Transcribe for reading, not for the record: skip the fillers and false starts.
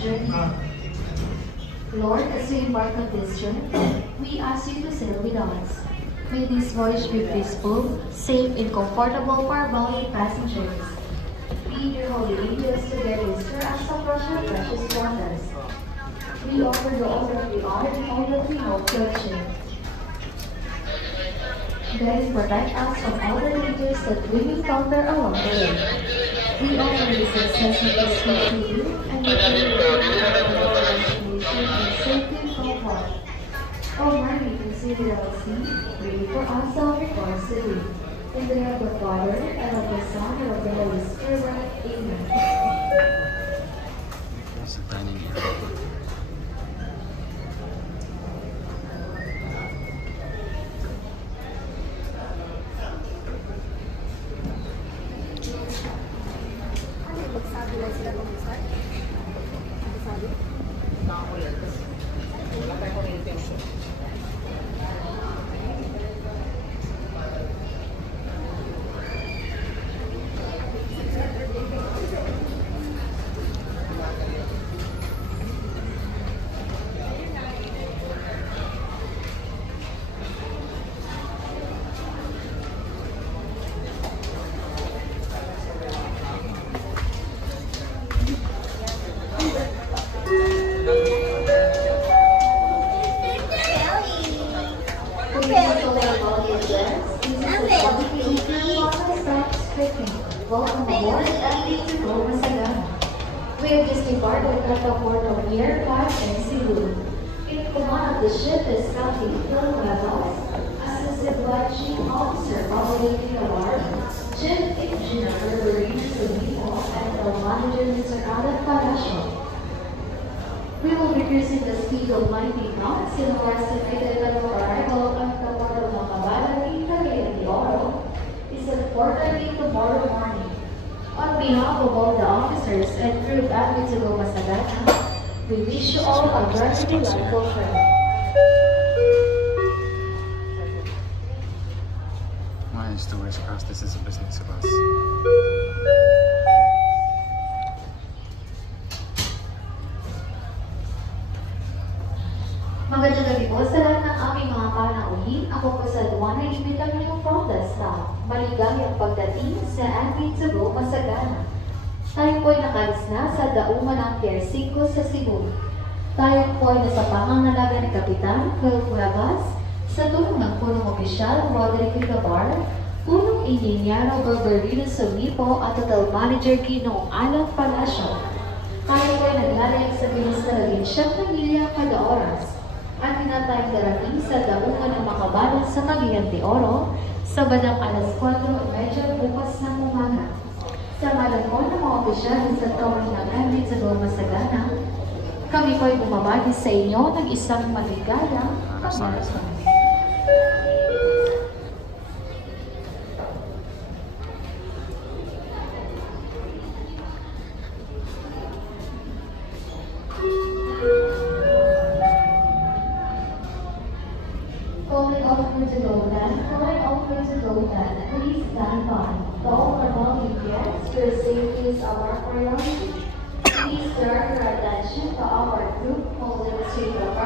journey. Lord, as we embark on this journey, we ask you to sail with us. May this voyage be peaceful, safe, and comfortable for our valued passengers. Lead your holy angels to guide us through us across your precious waters. We offer the all that we are and all that we hope to achieve. Guide, protect us from all the dangers that we encounter along the way. We offer the success of this trip to you and the destination and safety and comfort. O Mary, consider us sin, pray for us our recourse to thee. In the name of the Father, and of the Son, and of the Holy Spirit. Amen. Sa dining area. Welcome aboard at Go Masagana. We have just departed at the port of Yerbat and Cebu. In command of the ship is Captain Phil Huevas, Assistant Flight Chief Officer Paulina Navarro, Chief Engineer Berberina Sumito, and the Manager Mr. Alan Palacio. We will be cruising the speed of 90 knots in our estimated time of arrival at the port of Macabala in Cagayan de Oro is at 4:30 tomorrow morning. On behalf of all the officers and crew gathered to Go Masagana, we wish you all a very delightful trip. Mine is tourist class, this is a business class. Magandang gabi po sa lahat ng aming mga panauhin. Ako po sa Luana Imitanyo from the staff. Maligayang pagdating sa amin to Go Masagana. Tayo po ay nakalis na sa dauman ng Pier 5 sa Cebu. Tayo po ay nasa pangangalaga ni Kapitan Phil Huevas sa tulong ng punong opisyal Roderick Gabar, punong inhinyero Berberino Sumipo at Hotel Manager Ginoong Alan Palacio. Tayo po ay naglalayag sa bilis na 9 milya kada oras. At tinatayang darating sa daungan ng Makabalan sa Cagayan de Oro sa bandang alas 4:30 bukas ng umaga. Sa ngalan po ng mga opisyal sa tawag ng Amin sa Go Masagana, kami po ay bumabati sa inyo ng isang maligayang pagmamalasang. Calling over to Golden, please stand by. To all our volunteers, your safety is our priority. Please direct your attention to our group holding the street of